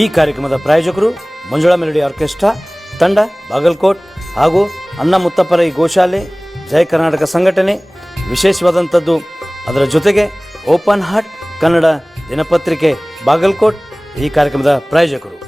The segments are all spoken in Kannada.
ಈ ಕಾರ್ಯಕ್ರಮದ ಪ್ರಾಯೋಜಕರು ಮಂಜುಳಾ ಮೆಲೋಡಿ ಆರ್ಕೆಸ್ಟ್ರಾ ತಂಡ ಬಾಗಲಕೋಟ್ ಹಾಗೂ ಅನ್ನ ಮುತ್ತಪ್ಪರೈ ಗೋಶಾಲೆ ಜಯ ಕರ್ನಾಟಕ ಸಂಘಟನೆ. ವಿಶೇಷವಾದಂಥದ್ದು ಅದರ ಜೊತೆಗೆ ಓಪನ್ ಹಾರ್ಟ್ ಕನ್ನಡ ದಿನಪತ್ರಿಕೆ ಬಾಗಲಕೋಟ್ ಈ ಕಾರ್ಯಕ್ರಮದ ಪ್ರಾಯೋಜಕರು.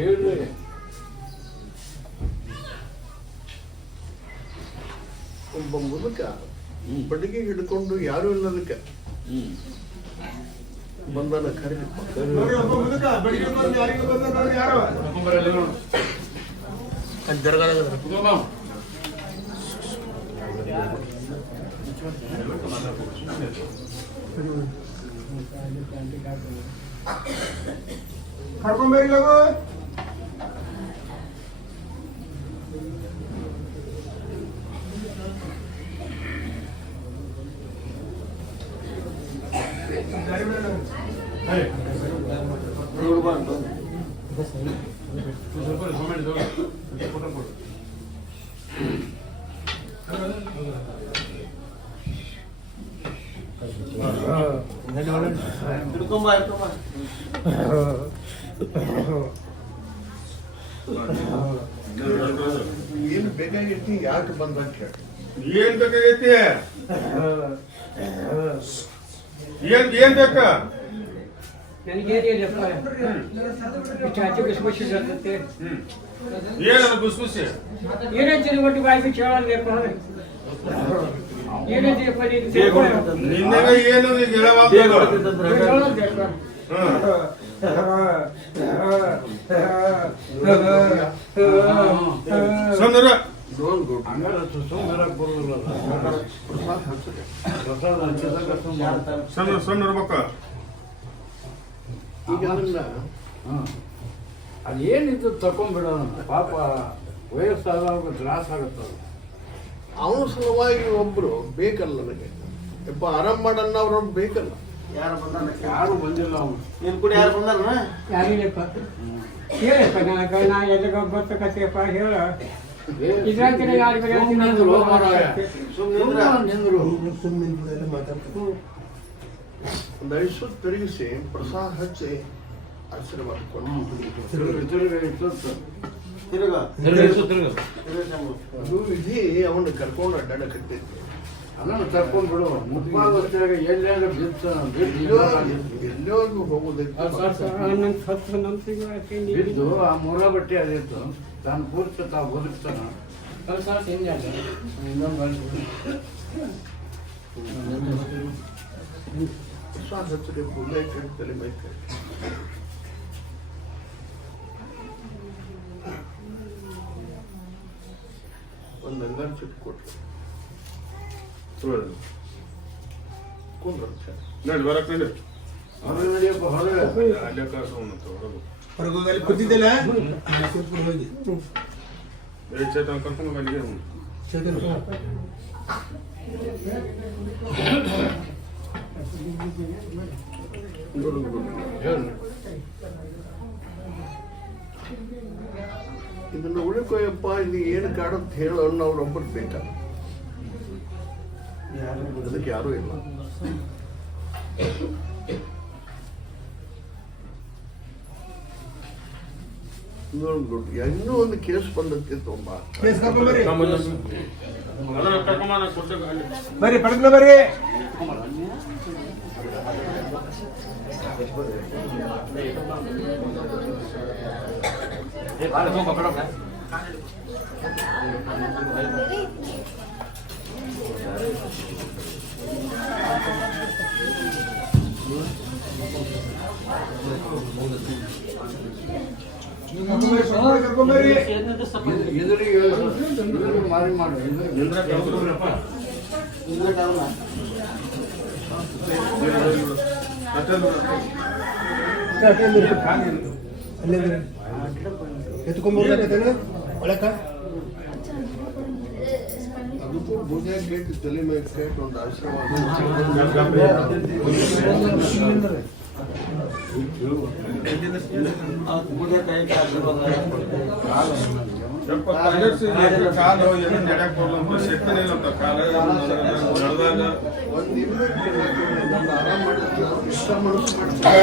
ಹೇಳ್ರಿ ಒಬ್ಬ ಮುದುಕ ಬಡಿಗೆ ಹಿಡ್ಕೊಂಡು ಯಾರು ಇಲ್ಲದಕ್ಕೆ ಬಂದನ ಕರೀರಿ. ಕರ್ಕೊಂಬೇರಿ ಲಗು. ಏನ್ ಬೇಕಾಗೈತಿ, ಯಾಕೆ ಬಂದಂತ ಹೇಳಿ. ಏನ್ ಬೇಕಾಗೈತಿ? ಏನ್ ಬೇಕ? ಏನದು ಗುಸ್ಗುಸಿ? ನಿನ್ನಗ ಏನು ಸಣ್ಣ ಇರ್ಬೇಕ. ಈಗ ಅದೇನಿತ್ತು ತಕೊಂಡ್ಬಿಡೋಣ, ಪಾಪ ವಯಸ್ಸಾದಾಗ ತ್ರಾಸ ಆಗುತ್ತ. ಅವನ ಸಲುವಾಗಿ ಒಬ್ರು ಬೇಕಲ್ಲ ನನಗೆ. ಯಪ್ಪ ಆರಾಮ್ ಮಾಡನ್ನ ಅವ್ರೊಬ್ಬ ಬೇಕಲ್ಲ. ಯಾರು ಬಂದಿಲ್ಲ ಅವನು. ನಿನ್ ಕೂಡ ಯಾರು ಬಂದಾರ? ಯಾರಿಲ್ಲಪ್ಪ. ಹೇಳಪ್ಪ, ನಾ ಎದಗ ಬರ್ತಕತ್ತಪ್ಪ ಹೇಳ. ಇದ್ರಾಂಕಡೆ ಯಾರು ಬೇರೆ ಸುಮ್ನೆ ನಿಂದ್ರು ಮಾರಾಯ. ಸುಮ್ಮನೆ ನಿಂದ್ರು. ಒಂದು 5 ಸುತ್ತು ತಿರುಗಿಸಿ ಪ್ರಸಾದ ಹಚ್ಚಿ ಆಶೀರ್ವಾದ ಕೊಟ್ಟು ತಿರುಗಿ ಸುತ್ತು. ಅದು ವಿಧಿ ಅವನ್ನ ಕರ್ಕೊಂಡು ಅಡ್ಡಾಡಕತ್ತೈತಿ. ಅದನ್ನು ತರ್ಕೊಂಡ್ಬಿಡು. ಮುಖ್ಯವಾಗಿ ಎಲ್ಲಾದ್ರೂ ಎಲ್ಲೋ ಹೋಗೋದಕ್ಕೆ ಬಿದ್ದು ಆ ಮೂಲ ಬಟ್ಟೆ ಅದಿತ್ತು ತಾನು ಪೂರ್ತಿ ತಾವು ಬದುಕ್ತಾನ. ಪ್ರಸಾದ ಹಚ್ಚದೆ ಪೂಜೆ ತಲೆ ಮೈ ಒಂದು ಅಂಗಾರ ಚುಟ್ಟು ಕೊಟ್ರು ಕುಂದ್ರ ನಡಿ ಬರಕ್ ನಡಿ ಹೊರಗೆ ನಡೆಯಪ್ಪ ಹೊರಗೆ. ಅಲ್ಲೇ ಕಾಸು ಹೊರಗು ಹೊರಗೋಗಲ್ಲಿ ಕೂತಿದ್ದಲ್ಲ ಚೇತನ ಕರ್ಕೊಂಡು ಬಂದಿಗೆ ಇದನ್ನು ಉಳ್ಕೊಯಪ್ಪ ಇಲ್ಲಿ ಏನು ಕಾಡುತ್ತೆ ಹೇಳು ಅನ್ನೋ ಅವ್ರೊಬ್ಬರು ಬೇಕ. ಅದಕ್ಕೆ ಯಾರೂ ಇಲ್ಲ. ನೋಡ್ಬಿಟ್ಟು ಇನ್ನೂ ಒಂದು ಕೇಸ್ ಬಂದಕ್ಕೆ ತುಂಬಾ ಬರ್ರಿ ಪಡಕ್ಲ ಬರ್ರಿ ಕರ್ಕೊಂಬರ್ರಿ ಎದುರಿಗೆ ಮಾರಿ ಮಾಡು. ಎತ್ಕೊಂಡ್ಬರ್ಬೇಕೇನ ಒಳಕ ಅದಕ್ಕೂ ಭುಜ ಕೇಟ್ ತಲೆ ಮೇಲೆ ಕೇಟ್ ಒಂದು ಆಶೀರ್ವಾದ ಕಾಲು ಏನು ನಡೆಯಕ್ ಬರಲ್ಲ ಶಕ್ತಿ ಇಲ್ಲ ಕಾಲ ನಡೆದಾಗ ಒಂದು ಆರಾಮ್ ಮಾಡಿದ್ರೆ ಇಷ್ಟ ಮನಸ್ಸು ಮಾಡ್ತಾರೆ.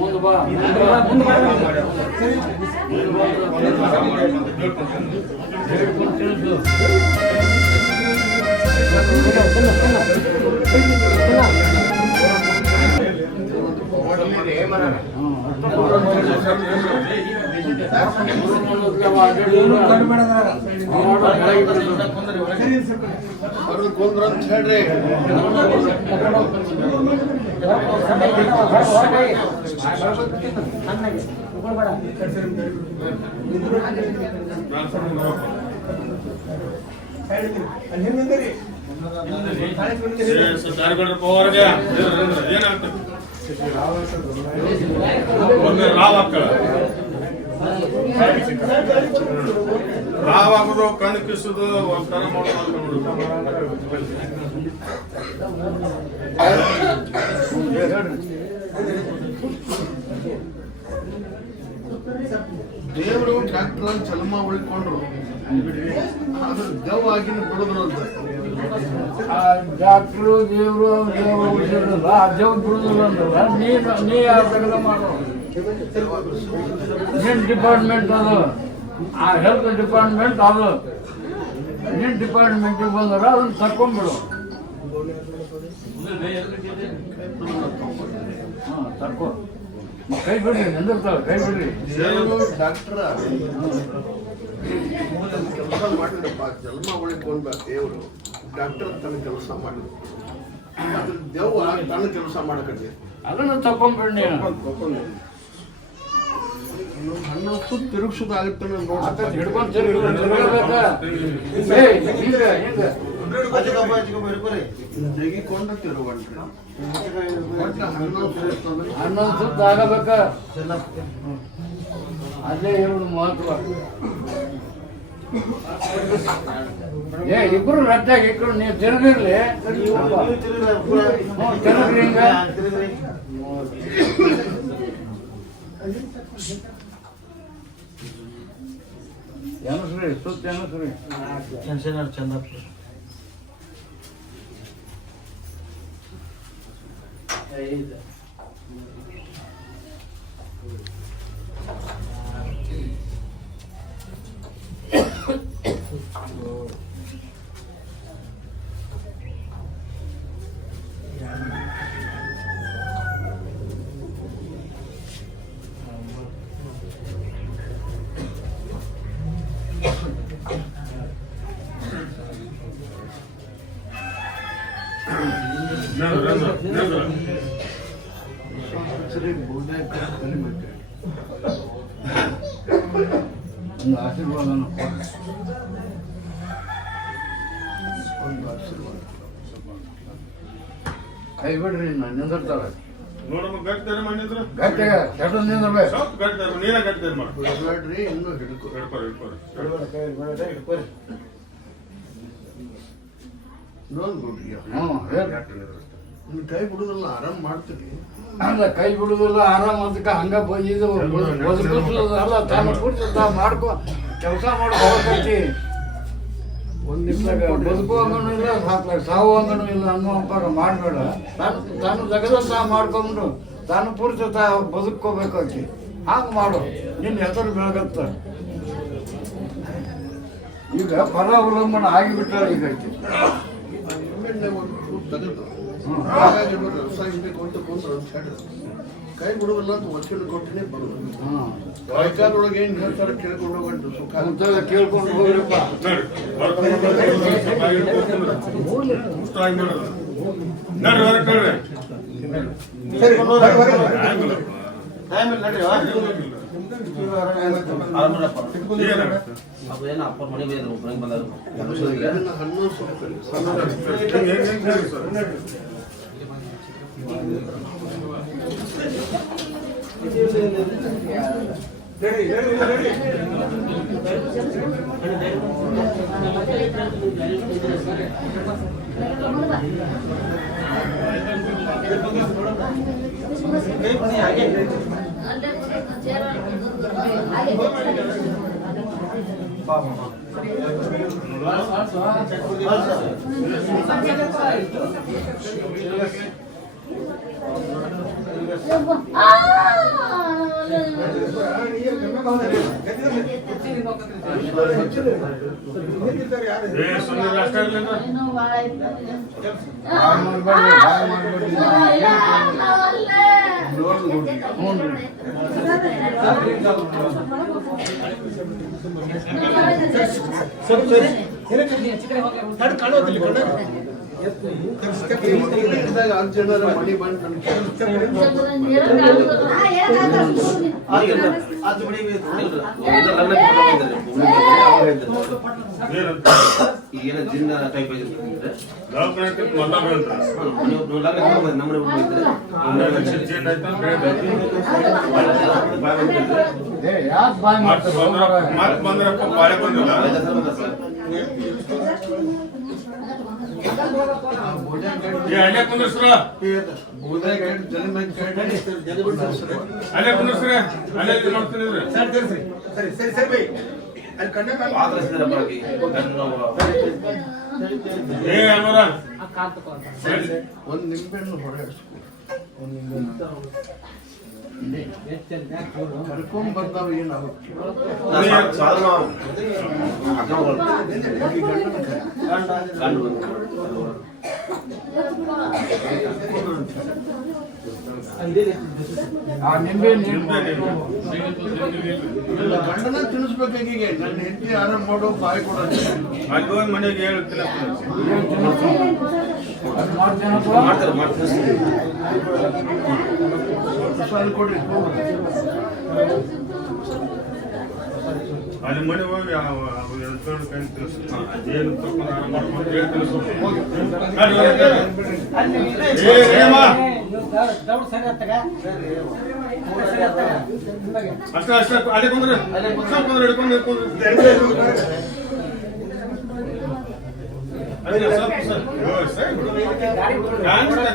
ಮುಂದೆ ಬಾ. ಅವ್ರನ್ನ ಕೊಂದ್ರ ಅಂತ ಹೇಳ್ರಿ. ಅಲ್ಲಿ ಹಿಂದ್ರಿ ರಾವ್ ಹಾಕೋದು ಕಣ್ಣು ಕಿಸೋದು ಒಂಥರ ಮಾಡೋದು. ದೇವರು ಡಾಕ್ಟರ್ ಚಲಮ ಉಳ್ಕೊಂಡ್ರು ಅದ್ರ ದೆವ್ ಆಗಿನ ಬಿಡುದ್ರು ಅಂತ. ಡಾಕ್ಟ್ರು ದೇವರು ದೇವರು ಉಳಿಸಿರಲ್ಲ ಆ ದೇವ್ರು ಬಿಡುದಿಲ್ಲ ಅಂದ್ರಲ್ಲ. ನೀ ಯಾವ ಕೆಲಸ ಮಾಡೋ. ನಿನ್ನ ಡಿಪಾರ್ಟ್ಮೆಂಟ್ ಅದು, ಆ ಹೆಲ್ತ್ ಡಿಪಾರ್ಟ್ಮೆಂಟ್ ಅದು. ನಿನ್ನ ಡಿಪಾರ್ಟ್ಮೆಂಟಿಗೆ ಬಂದ್ರೆ ಅದನ್ನ ತರ್ಕೊಂಡ್ಬಿಡು. ತರ್ಕೊ. ಕೈ ಬಿಡ್ರಿ, ನಿಂದಿರ್ತಾವೆ, ಕೈ ಬಿಡ್ರಿ. ದೇವರು ಡಾಕ್ಟರ್ ಕೆಲಸ ಮಾಡಿದ್ರಪ್ಪ, ಜನ್ಮ ಉಳಿಕೊಂಡ ದೇವರು ಡಾಕ್ಟರ್ ತನ್ನ ಕೆಲಸ ಮಾಡಿದ್ರು. ಅದ್ರ ದೆವ್ವ ತನ್ನ ಕೆಲಸ ಮಾಡಕತ್ತೆ. ಅದನ್ನು ತಕೊಂಡ್ಬಿಡಿ ನೀನು. ಹಣ್ಣು ಸುತ್ತ ತಿರುಗಿಸೋದಾಗುತ್ತೆ ಹಿಡ್ಕೊಂಡು ತಿರ್ಗಬೇಕಾ? ಹಿಂಗೆ ಹಿಂಗೆ ತೆಗಿಕೊಂಡ ತಿರುವಂಟ್ರಿ ಹನ್ನೊಂದು ಸುತ್ತ ಆಗಬೇಕ. ಅದೇ ಇವ್ರ ಮಹತ್ವ. ಇಬ್ರು ರಟ್ಟಾಗಿ ಇಕ್ರು ನೀವು ತಿರುಗಿರ್ಲಿ. ತಿರುಗ್ರಿ ಹಿಂಗ. ಏನಸ್ರಿ ಸುತ್ತ ಏನಸ್ರಿ ಶಂಶನಾಳ್ ಚಂದಾಪುರ. ಒಂದು ಆಶೀರ್ವಾದನ ಕೊಡಿ. ಒಂದು ಆಶೀರ್ವಾದ ಕೈ ಬಿಡ್ರಿ ನಾನು ನಿಂದಿರ್ತಾರೆ ನೋಡಮ್ಮ ಗಟ್ಟಿದಾರೆ ಮಾಡಿದ್ರು ಗಟ್ಟಿಗೆ ಕೆಟ್ಟ ನಿಂದಿರ್ಬೇಕು. ಸ್ವಲ್ಪ ಗಟ್ಟಿದಾರೆ ನೀನೇ ಗಟ್ಟಿದಾರೆ ಮಾಡಿ ಬಿಡಬೇಡ್ರಿ ಇನ್ನೂ ಹಿಡ್ಕೊ. ಹಿಡ್ಕೊರಿ ನೋಡ್ ಬಿಡ್ರಿ ಹ್ಞೂ ಹೇಳಿ. ನಿನ್ ಕೈ ಬಿಡುದಲ್ಲ ಆರಾಮ್ ಮಾಡ್ತೀರಿ. ಅಲ್ಲ ಕೈ ಬಿಡುದಿಲ್ಲ ಆರಾಮ ಅದಕ್ಕೆ ಹಂಗ ಇದು ಬದುಕಿಸಲ್ಲ ತಾನು ಕೂರ್ಸ ಮಾಡ್ಕೊ ಕೆಲಸ ಮಾಡ್ಕೋಬೇಕೈತಿ. ಒಂದ್ ಬದುಕು ಅಂಗನೂ ಇಲ್ಲ ಸಾವು ಅಂಗನೂ ಇಲ್ಲ ಅನ್ನೋ ಹಂಪಾಗ ಮಾಡಬೇಡ. ತಾನು ಜಗದಂತ ಮಾಡ್ಕೊಂಡು ತಾನು ಪುರುಷ ಬದುಕೋಬೇಕಾಕಿ ಹಂಗೆ ಮಾಡು. ನಿನ್ನ ಹೆಸರು ಬೆಳಗತ್ತ. ಈಗ ಪರಾವಲಂಬನ ಆಗಿಬಿಟ್ಟಾರೆ ಈಗ ಐತಿ. ಹಾಗಾಗಿ ನೋಡ್ರಿ ರಸ ಹಿಂದೆ ಕೊಂತ ಕೊಂಡ್ರು ಅಂತ ಹೇಳಿ ಕೈ ಬಿಡುದಿಲ್ಲ ಅಂತ ವಚನ ಕೊಟ್ಟನೆ ಬರುದು. ಕಾಯ್ಕಾಲೊಳಗೆ ಏನ್ ಹೇಳ್ತಾರೆ ಕೇಳ್ಕೊಂಡು ಹೋಗಂಟು ಸುಖ ಅಂತೇಳಿ ಕೇಳ್ಕೊಂಡು ಹೋಗ್ರಪ್ಪ. ಹಣ್ಣು ಸೊಪ್ಪು ಜನರ ಮಣಿ ಬಂದು ಈಗೇನ ಜಿನ್ನ ಟೈಪ್ ಬಂದ್ರಪ್ಪ ಬಾಳೆ ಬಂದಿಲ್ಲ ಅಲ್ಲೇ ಕುಂದ್ರಸ್ರ ಅಲ್ಲೇ ಕುಂದ್ರಸ್ರ ಅಲ್ಲೇ ನೋಡ್ತೀನಿ ಏ ಅಮರ ಒಂದ್ ನಿಂಬೆಹಣ್ಣು ಹೊರಗೆ ಕರ್ಕೊಂಡ್ ಬರ್ತಾವ ಏನಾಗುತ್ತೆ ಗಂಡನ ತಿನ್ನಿಸ್ಬೇಕಾಗೀಗ ನನ್ನ ಹೆಂಡತಿ ಆರಾಮ ಮಾಡೋ ಬಾಯಿ ಕೊಡೋದು ಅಲ್ಲಿ ಹೋಗಿ ಮನೆಗೆ ಹೇಳ್ತಿಲ್ಲ ಕೊಡ್ರಿ ಅಲ್ಲಿ ಮನೆ ಹೋಗಿ ಏನು ತಗೊಂಡು ಆರಾಮ ಮಾಡ್ಕೊಂಡು ಹೇಳ್ತಿಲ್ಲ ಅಷ್ಟ ಅಷ್ಟ ಅಲ್ಲೇ ಕುಂದ್ರೆ ಹಿಡ್ಕೊಂಡು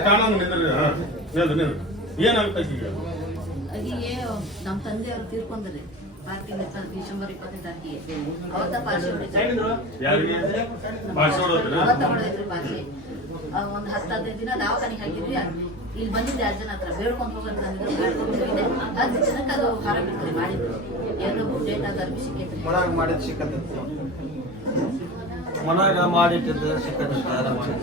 ಕಾಣಂಗ್ ನಿಂದ್ರಿ ಏನಾಗ್ತೈತಿ ಈಗ ಅಲ್ಲಿಗೆ ನಮ್ಮ ತಂದೆಯವರು ತೀರ್ಕೊಂಡ್ರಿ ಪಾರ್ಕಿಂಗ್ ಡಿಸೆಂಬರ್ 20ನೇ ತಾರೀಕಿಗೆ ಅವತ್ತ ಪಾರ್ಸಿ ಹೊಡಿದ್ರು ಯಾರಿಗೆ ಭಾಷೆ ಹೊಡೋದ್ರ ಅವತ್ತ ಹೊಡೆದಿದ್ರು ಪಾರ್ಸಿ. ಒಂದು 10-15 ದಿನ ದವಾಖಾನಿಗೆ ಹಾಕಿದ್ವಿ. ಇಲ್ಲಿ ಬಂದಿದ್ದೆ 10 ಜನ ಹತ್ರ ಬೇಡ್ಕೊಂಡು ಹೋಗೋದು ನನಗೆ ಬೇಡ್ಕೊಂಡು ಹೋಗಿದ್ದೆ. 10 ಜನಕ್ಕೆ ಅದು ಹಾರ ಬಿಡ್ತಾರೆ ಮಾಡಿದ್ರು. ಏನೋ ಡೇಟ್ ಅದು ಅರ್ಬಿ ಸಿಕ್ಕೈತ್ರಿ. ಮನಾಗ ಮಾಡಿದ್ ಸಿಕ್ಕತ್ತೆ ಮನಾಗ ಮಾಡಿಟ್ಟಿದ್ದ ಸಿಕ್ಕತ್ತೆ ಯಾರ ಮಾಡಿ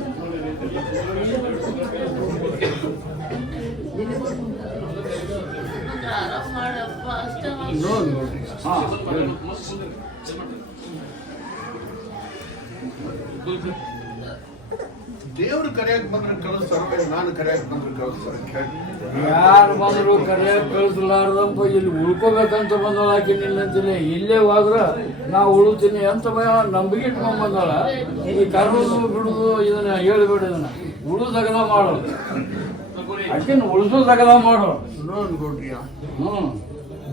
ಆರಾಮ್ ಮಾಡಪ್ಪ ಅಷ್ಟೇ ನೋಡ್ರಿ ಹಾಂ ದೇವ್ರು ಕರೆಯಕ್ ಬಂದ್ರೆ ಕಳಿಸ್ತಾರ, ನಾನು ಕರೆಯಕ್ ಬಂದ್ರೆ ಕಳಿಸ್ತಾರ. ಯಾರು ಬಂದ್ರು ಕರೆಯಕ್ಕೆ ಕಳಿಸಲಾರ್ದಂಪ ಇಲ್ಲಿ ಉಳ್ಕೋಬೇಕಂತ ಬಂದಳ ಆಕೆ ನಿಲ್ಲಂತೀನಿ. ಇಲ್ಲೇ ಹೋದ್ರ ನಾವು ಉಳುತ್ತೀನಿ ಅಂತ ನಂಬಿಕೆ ಇಟ್ಕೊಂಡ್ ಬಂದಳ. ಈ ಕರ್ದು ಬಿಡುದು ಇದನ್ನ ಹೇಳಿಬಿಡು, ಇದನ್ನ ಉಳುದಗದ ಮಾಡೋದು, ಆಕಿನ ಉಳಿಸೋದಗದ ಮಾಡೋದು. ನೋಡ್ರಿ ಹ್ಮ್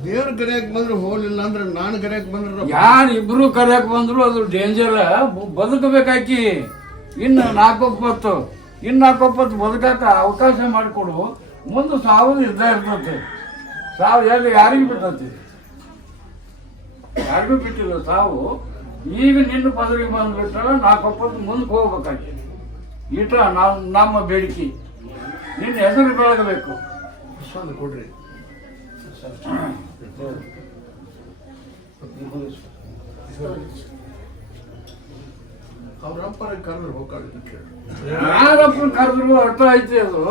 ದೇವ್ರ ಕರೆಯಕ್ ಬಂದ್ರೆ ಹೋಗ್ಲಿಲ್ಲ ಅಂದ್ರೆ ನಾನು ಕರೆಯಕ್ ಬಂದ್ರೆ ಯಾರು ಇಬ್ರು ಕರೆಯಕ್ ಬಂದ್ರು ಅದು ಡೇಂಜರ್. ಬದುಕಬೇಕಾಕಿ ಇನ್ನು 4 20 ಬದುಕಾಕ ಅವಕಾಶ ಮಾಡಿಕೊಡು. ಮುಂದೆ ಸಾವು ಇದ್ದೇ ಇರ್ತೈತಿ. ಸಾವು ಎಲ್ಲಿ ಯಾರಿಗೂ ಬಿಟ್ಟೈತಿ, ಯಾರಿಗೂ ಬಿಟ್ಟಿಲ್ಲ ಸಾವು. ಈಗ ನಿನ್ನ ಪದವಿಗೆ ಬಂದ್ಬಿಟ್ಟ 4 20 ಮುಂದಕ್ಕೆ ಹೋಗ್ಬೇಕಾಗಿ ಈಟ ನಮ್ಮ ಬೇಡಿಕೆ. ನಿನ್ನ ಹೆಸರು ಬೆಳಗಬೇಕು. ಕೊಡ್ರಿ ಅವ್ರಪ್ಪರ ಕರೆದ್ರೆ ಹೋಗ್ತಾರೆ. ಯಾರಪ್ಪ ಕರೆದ್ರು ಅರ್ಥ ಐತಿ. ಅದು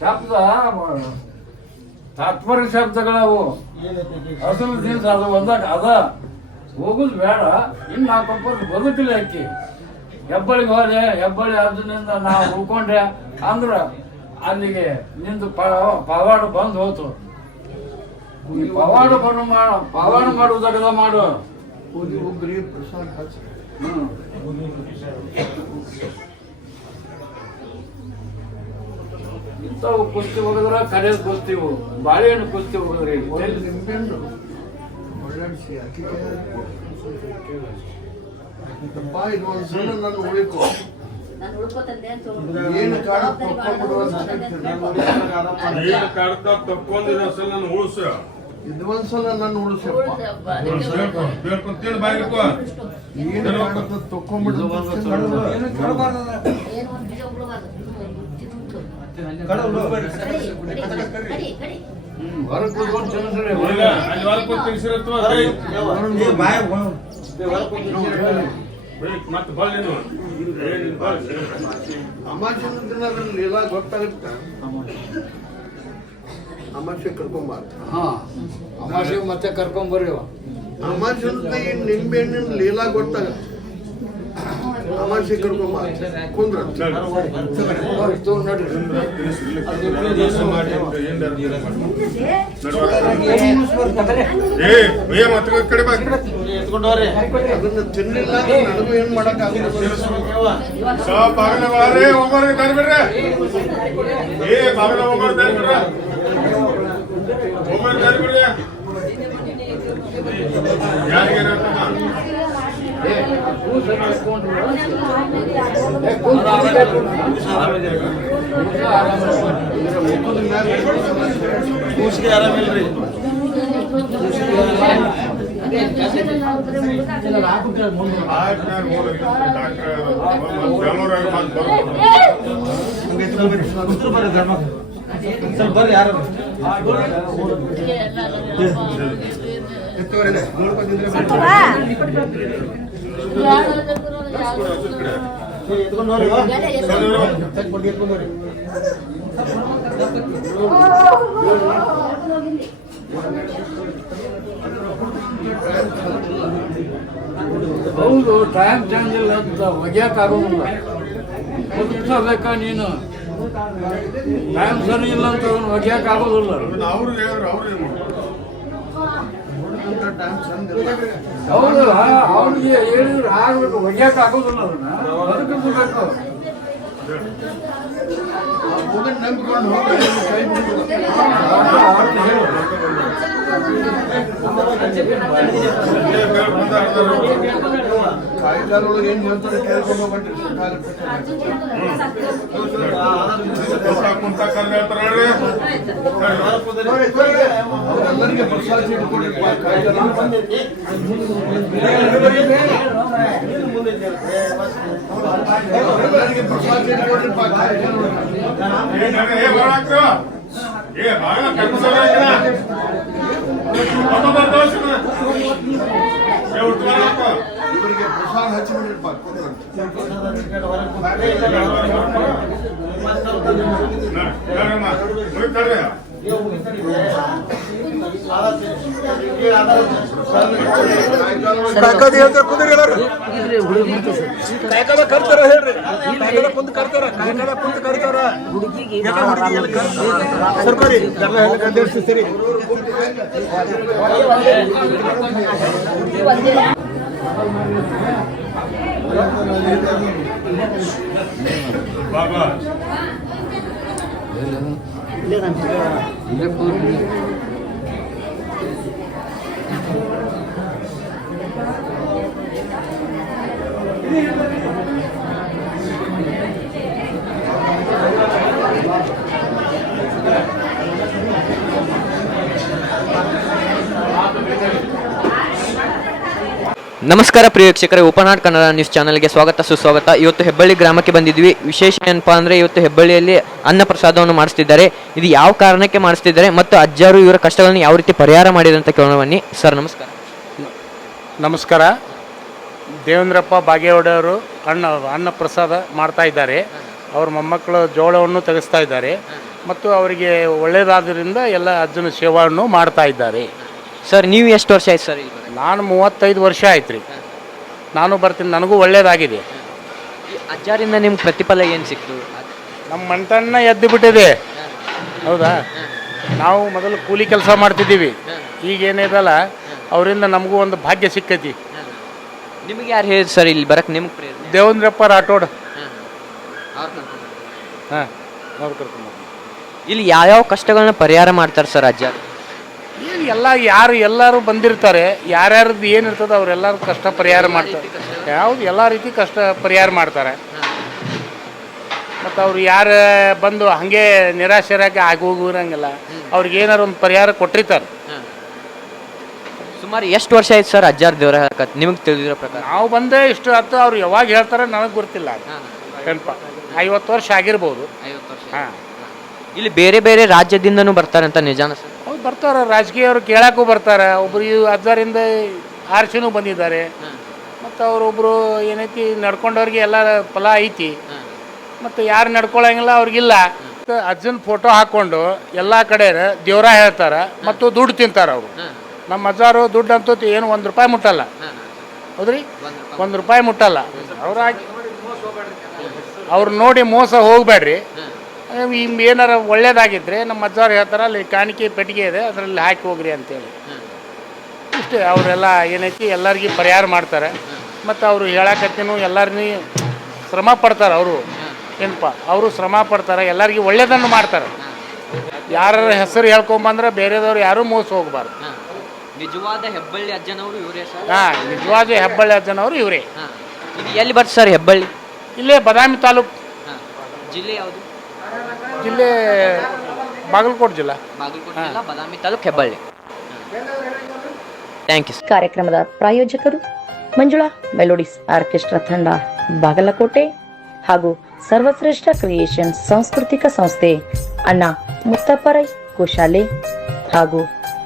ಶಬ್ದ ತಾತ್ಪರ್ಯ ಶಬ್ದಗಳವು, ಅಸಲು ದಿವಸ ಅದು ಒಂದಾಗ ಅದ ಹೋಗುದು ಬೇಡ. ಇನ್ನು 4 20 ಬದುಕಲಿ ಅಕ್ಕಿ. ಹೆಬ್ಬಳಿಗೆ ಹೋದೆ, ಹೆಬ್ಬಳಿ ಅದರಿಂದ ನಾವು ಉಳ್ಕೊಂಡೆ ಅಂದ್ರ ಅಲ್ಲಿಗೆ ನಿಂದು ಪವಾಡ ಬಂದು ಹೋತು. ಈ ಪವಾಡ ಮಾಡುವುದಗದ ಮಾಡು. ಒಬ್ಬರಿ ಪ್ರಸಾದ ಹಚ್ಚ ಇಂಥವು ಕುಸ್ತಿ ಹೋಗಿದ್ರ ಕರೆಯೋದು ಕುಸ್ತಿವು, ಬಾಳೆಹಣ್ಣು ಕುಸ್ತಿ ಹೋಗಿದ್ರಿ. ನಿಂಬೆಹಣ್ಣು ಒಳ್ಳಾಡಿಸಿ ಅಕ್ಕಿಗೆ ಇದು ಒಂದ್ಸಲ ನನ್ನ ಉಳಿಕೋ ನಾನು ಉಳ್ಕೋತಂದೆ ಅಂತ ಏನು ಕಾಡು ತಕ್ಕೊಂಡ್ಬಿಡುವ ಏನು ಕಾಡ್ತಾ ತಕ್ಕೊಂಡಿರೋ ಅಸಲ್ ನಾನು ಉಳಿಸ ಇದು ಒಂದ್ಸಲ ನನ್ನ ಉಳಿಸಪ್ಪ. ಬೇಡ್ಕೊಂತೇಳಿ ಬಾಯಿರ್ಕೋ ಏನು ಕಾಡು ತಕ್ಕೊಂಡ್ಬಿಡು ಏನು ಒಂದು ಬೀಜ ಉಳ್ಬಾರ್ದು. ಕಡಿ ಹೊರಗೆ ಕೂತ್ಕೊಂಡು ತಿನ್ನಿಸ್ರಿ. ಇಲ್ಲ ಅಲ್ಲಿ ಹೊರಗೆ ಕೂತ್ ತಿನ್ಸಿರತ್ವ ಮತ್ತೆ ಬಳ್ಳಿನು ಅಮಾಶಿನ ದಿನ ಅದ್ರಲ್ಲಿ ಎಲ್ಲ ಗೊತ್ತಾಗುತ್ತ. ಅಮಾಶೆ ಕರ್ಕೊಂಬಾರ ಹಾ ಅಮಾವಾಸ್ಯೆಗೆ ಮತ್ತೆ ಕರ್ಕೊಂಬರ್ರಿ. ಅಮಾಶಿನ ನಿಂಬೆಹಣ್ಣಿನ ಲೀಲಾ ಗೊತ್ತಾಗುತ್ತೆ. ಅಮಾಶೆ ಕರ್ಕೊಂಬಾರ ಕುಂದ್ರ ನೋಡ್ರಿ ಏ ಮತ್ತೆ ಕಡೆ ಬಾ ಅದನ್ನ ತಿನ್ನಿಲ್ಲ ಅಂದ್ರೆ ನನಗೂ ಏನ್ ಮಾಡಕ್ ಬಾಗಿಲ ಬಾರೇ ಹೋಗೋರಿಗೆ ತರ್ಬಿಡ್ರೆ. ಏ ಬಾಗಿಲ ಹೋಗೋರು ತರ್ಬಿಡ್ರೆ, ಹೋಗೋರು ತರ್ಬಿಡ್ರೆ. ಯಾರಿಗೇನಂತ ಕೂಸಿಗೆ ಆರಾಮಿಲ್ರಿ. ಸ್ವಲ್ಪ ಬರ್ರಿ ಯಾರು ಹೌದು, ಟೈಮ್ ಚೇಂಜ್ ಇಲ್ಲ ಅಂತ ಒಗ್ಯಾಕಾಗೋದಿಲ್ಲ. ಬದುಕಬೇಕಾ ನೀನು? ಟೈಮ್ ಸರಿ ಇಲ್ಲ ಅಂತ ಅದನ್ನು ಒಗ್ಯಾಕಾಗೋದಿಲ್ಲ. ಅವ್ರು ಹೇಳಿದ್ರು ಅವ್ರು ಏನು ಹೌದು, ಅವ್ರಿಗೆ ಹೇಳಿದ್ರು ಆಗ್ಬೇಕು, ಒಗ್ಯಾಕಾಗೋದಿಲ್ಲ. ಅದನ್ನ ಬದುಕಬೇಕು. ನಂಬಿಕೊಂಡು ಹೋಗಿ ಕೈ ಬಿಡುವುದು. ಕಾಯ್ದಾರೊಳಗೆ ಏನ್ ಹೇಳ್ತಾರೆ ಕೇಳ್ಕೊಂಡು ಹೋಗ್ಬಿಟ್ರಿ. ಕುಂತ ಕರ್ದು ಹೇಳ್ತಾರ ನೋಡ್ರಿ. ಎಲ್ಲರಿಗೆ ಪ್ರಸಾದ ಚೀಟಿ ಕೊಡಿಪ್ಪ, ಕಾಯ್ದೆ ನಾನು ಬಂದಿದ್ದೆ. ಎಲ್ಲರಿಗೆ ಪ್ರಸಾದ ಚೀಟಿ ಕೊಡಿಪ್ಪ, ಕಾಯ್ದೆ ನೋಡಿ. ಇವರಿಗೆ ಪ್ರಸಾದ ಹಚ್ಚಿಬಿಡ್ರಿಪ್ಪ, ಕಾಯ್ದೆ ಹೇಳ್ತಾರೆ ಕುಂದ್ರಿ ಎಲ್ಲರೂ. ಕಾಯ್ದೆ ಕರ್ತಾರ ಹೇಳ್ರಿ. ಕಾಯ್ದೆ ಕುಂತ ಕರ್ತಾರ, ಕಾಯ್ದೆ ಕುಂತ ಕರ್ತಾರ. ಸರ್ಕಾರಿ ಎಲ್ಲ ಕಡ್ಡಿಸಿ ಸರಿ. ಬಾಬಾ ನಮಸ್ಕಾರ ಪ್ರಿಯ ವೀಕ್ಷಕರೇ, ಉಪನಾಡ್ ಕನ್ನಡ ನ್ಯೂಸ್ ಚಾನಲ್ಗೆ ಸ್ವಾಗತ ಸುಸ್ವಾಗತ. ಇವತ್ತು ಹೆಬ್ಬಳ್ಳಿ ಗ್ರಾಮಕ್ಕೆ ಬಂದಿದ್ವಿ. ವಿಶೇಷ ಏನಪ್ಪಾ ಅಂದರೆ ಇವತ್ತು ಹೆಬ್ಬಳ್ಳಿಯಲ್ಲಿ ಅನ್ನ ಪ್ರಸಾದವನ್ನು ಮಾಡಿಸ್ತಿದ್ದಾರೆ. ಇದು ಯಾವ ಕಾರಣಕ್ಕೆ ಮಾಡಿಸ್ತಿದ್ದಾರೆ ಮತ್ತು ಅಜ್ಜಾರು ಇವರ ಕಷ್ಟಗಳನ್ನು ಯಾವ ರೀತಿ ಪರಿಹಾರ ಮಾಡಿದೆ ಅಂತ ಕೇಳೋಣ ಬನ್ನಿ. ಸರ್ ನಮಸ್ಕಾರ. ನಮಸ್ಕಾರ. ದೇವೇಂದ್ರಪ್ಪ ಬಾಗೇವಾಡಿಯವರು ಅನ್ನ ಪ್ರಸಾದ ಮಾಡ್ತಾ ಇದ್ದಾರೆ. ಅವ್ರ ಮೊಮ್ಮಕ್ಕಳು ಜೋಳವನ್ನು ತೆಗೆಸ್ತಾ ಇದ್ದಾರೆ ಮತ್ತು ಅವರಿಗೆ ಒಳ್ಳೆಯದಾದ್ದರಿಂದ ಎಲ್ಲ ಅಜ್ಜನ ಸೇವೆಯನ್ನು ಮಾಡ್ತಾ ಇದ್ದಾರೆ. ಸರ್ ನೀವು ಎಷ್ಟು ವರ್ಷ ಆಯ್ತು ಸರ್? ನಾನು 35 ವರ್ಷ ಆಯ್ತು ರೀ. ನಾನು ಬರ್ತೀನಿ, ನನಗೂ ಒಳ್ಳೆಯದಾಗಿದೆ. ಅಜ್ಜಾರಿಂದ ನಿಮ್ಗೆ ಪ್ರತಿಫಲ ಏನು ಸಿಕ್ತು? ನಮ್ಮ ಮನೆತನ ಎದ್ದು ಬಿಟ್ಟಿದೆ. ಹೌದಾ, ನಾವು ಮೊದಲು ಕೂಲಿ ಕೆಲಸ ಮಾಡ್ತಿದ್ದೀವಿ. ಈಗೇನಿದಲ್ಲ ಅವರಿಂದ ನಮಗೂ ಒಂದು ಭಾಗ್ಯ ಸಿಕ್ಕೈತಿ. ನಿಮಗೆ ಯಾರು ಹೇಳಿದ್ರು ಸರ್ ಇಲ್ಲಿ ಬರಕ್ಕೆ? ನಿಮ್ಗೆ ಪ್ರೇರಣೆ? ದೇವೇಂದ್ರಪ್ಪ ರಾಠೋಡ್. ಹಾಂ, ಅವ್ರು ಕರ್ಕೊಂಡು ಇಲ್ಲಿ ಯಾವ್ಯಾವ ಕಷ್ಟಗಳನ್ನ ಪರಿಹಾರ ಮಾಡ್ತಾರೆ ಸರ್ ಅಜ್ಜಾರು? ಏನು ಎಲ್ಲರೂ ಬಂದಿರ್ತಾರೆ. ಯಾರ್ಯಾರದ್ದು ಏನಿರ್ತದೆ ಅವರೆಲ್ಲರೂ ಕಷ್ಟ ಪರಿಹಾರ ಮಾಡ್ತಾರೆ. ಯಾವುದು ಎಲ್ಲ ರೀತಿ ಕಷ್ಟ ಪರಿಹಾರ ಮಾಡ್ತಾರೆ. ಮತ್ತು ಅವ್ರು ಯಾರು ಬಂದು ಹಾಗೆ ನಿರಾಶರಾಗಿ ಆಗೋಗಿರಂಗಿಲ್ಲ. ಅವ್ರಿಗೆ ಏನಾರು ಒಂದು ಪರಿಹಾರ ಕೊಟ್ಟಿರ್ತಾರೆ. ಸುಮಾರು ಎಷ್ಟು ವರ್ಷ ಆಯ್ತು ಸರ್ ಅಜ್ಜಾರ್ ದೇವರ ಹೇಳಕತ್ ನಿಮಗೆ ತಿಳಿದಿರೋ ಪ್ರಕಾರ? ನಾವು ಬಂದೇ ಇಷ್ಟು ಹತ್ತು. ಅವ್ರು ಯಾವಾಗ ಹೇಳ್ತಾರೆ ನನಗೆ ಗೊತ್ತಿಲ್ಲ. ನೆನಪ 50 ವರ್ಷ ಆಗಿರ್ಬೋದು. 50 ವರ್ಷ. ಹಾಂ, ಇಲ್ಲಿ ಬೇರೆ ಬೇರೆ ರಾಜ್ಯದಿಂದನೂ ಬರ್ತಾರೆ ಅಂತ ನಿಜಾನ ಸರ್? ಅವ್ರು ಬರ್ತಾರೆ, ರಾಜಕೀಯವರು ಕೇಳಕ್ಕೂ ಬರ್ತಾರೆ. ಒಬ್ಬರು ಅದರಿಂದ ಆರ್ಸಿನೂ ಬಂದಿದ್ದಾರೆ. ಮತ್ತು ಅವರೊಬ್ಬರು ಏನೈತಿ ನಡ್ಕೊಂಡವ್ರಿಗೆ ಎಲ್ಲ ಫಲ ಐತಿ. ಮತ್ತು ಯಾರು ನಡ್ಕೊಳಂಗಿಲ್ಲ ಅವ್ರಿಗಿಲ್ಲ. ಅಜ್ಜನ ಫೋಟೋ ಹಾಕ್ಕೊಂಡು ಎಲ್ಲ ಕಡೆ ದೇವ್ರ ಹೇಳ್ತಾರೆ ಮತ್ತು ದುಡ್ಡು ತಿಂತಾರೆ ಅವರು. ನಮ್ಮ ಅಜ್ಜಾರು ದುಡ್ಡು ಅಂತೂ ಏನು 1 ರೂಪಾಯಿ ಮುಟ್ಟಲ್ಲ. ಹೌದ್ರಿ, 1 ರೂಪಾಯಿ ಮುಟ್ಟಲ್ಲ. ಅವ್ರು ನೋಡಿ ಮೋಸ ಹೋಗ್ಬೇಡ್ರಿ. ಏನಾರ ಒಳ್ಳೇದಾಗಿದ್ರೆ ನಮ್ಮ ಅಜ್ಜಾರು ಹೇಳ್ತಾರೆ, ಅಲ್ಲಿ ಕಾಣಿಕೆ ಪೆಟ್ಟಿಗೆ ಇದೆ, ಅದರಲ್ಲಿ ಹಾಕಿ ಹೋಗ್ರಿ ಅಂತೇಳಿ. ಇಷ್ಟೇ. ಅವರೆಲ್ಲ ಏನೈತಿ ಎಲ್ಲರಿಗೂ ಪರಿಹಾರ ಮಾಡ್ತಾರೆ. ಮತ್ತು ಅವರು ಹೇಳಕತ್ತಿನೂ ಎಲ್ಲರನ್ನೂ ಶ್ರಮ ಪಡ್ತಾರೆ. ಅವರು ಏನಪ್ಪ, ಅವರು ಶ್ರಮ ಪಡ್ತಾರೆ, ಎಲ್ಲರಿಗೂ ಒಳ್ಳೇದನ್ನು ಮಾಡ್ತಾರೆ. ಯಾರ ಹೆಸರು ಹೇಳ್ಕೊಂಬಂದ್ರೆ ಬೇರೆದವ್ರು ಯಾರೂ ಮೋಸ ಹೋಗ್ಬಾರ್ದು. ನಿಜವಾದ ಹೆಬ್ಬಳ್ಳಿ ಅಜ್ಜನವರು ಇವರೇ ಸರ್? ಹಾಂ, ನಿಜವಾದ ಹೆಬ್ಬಳ್ಳಿ ಅಜ್ಜನವರು ಇವರೇ. ಇದು ಎಲ್ಲಿ ಬರ್ತದೆ ಸರ್ ಹೆಬ್ಬಳ್ಳಿ? ಇಲ್ಲೇ ಬದಾಮಿ ತಾಲೂಕು. ಜಿಲ್ಲೆ ಯಾವುದು? ಜಿಲ್ಲೆ ಬಾಗಲಕೋಟೆ ಜಿಲ್ಲಾ. ಬಾಗಲಕೋಟೆ ಜಿಲ್ಲಾ, ಬದಾಮಿ ತಾಲೂಕು, ಹೆಬ್ಬಳ್ಳಿ. Thank you. ಕಾರ್ಯಕ್ರಮದ ಪ್ರಾಯೋಜಕರು ಮಂಜುಳಾ ಮೆಲೋಡಿಸ್ ಆರ್ಕೆಸ್ಟ್ರಾ ತಂಡ ಬಾಗಲಕೋಟೆ ಹಾಗೂ ಸರ್ವಶ್ರೇಷ್ಠ ಕ್ರಿಯೇಷನ್ ಸಾಂಸ್ಕೃತಿಕ ಸಂಸ್ಥೆ ಅಣ್ಣ ಮುತ್ತಪ್ಪರೈ ಗೋಶಾಲೆ ಹಾಗೂ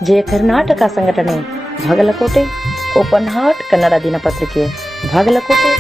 ಜಯ ಕರ್ನಾಟಕ ಸಂಘಟನೆ ಬಾಗಲಕೋಟೆ, ಓಪನ್ ಹಾರ್ಟ್ ಕನ್ನಡ ದಿನಪತ್ರಿಕೆ ಬಾಗಲಕೋಟೆ.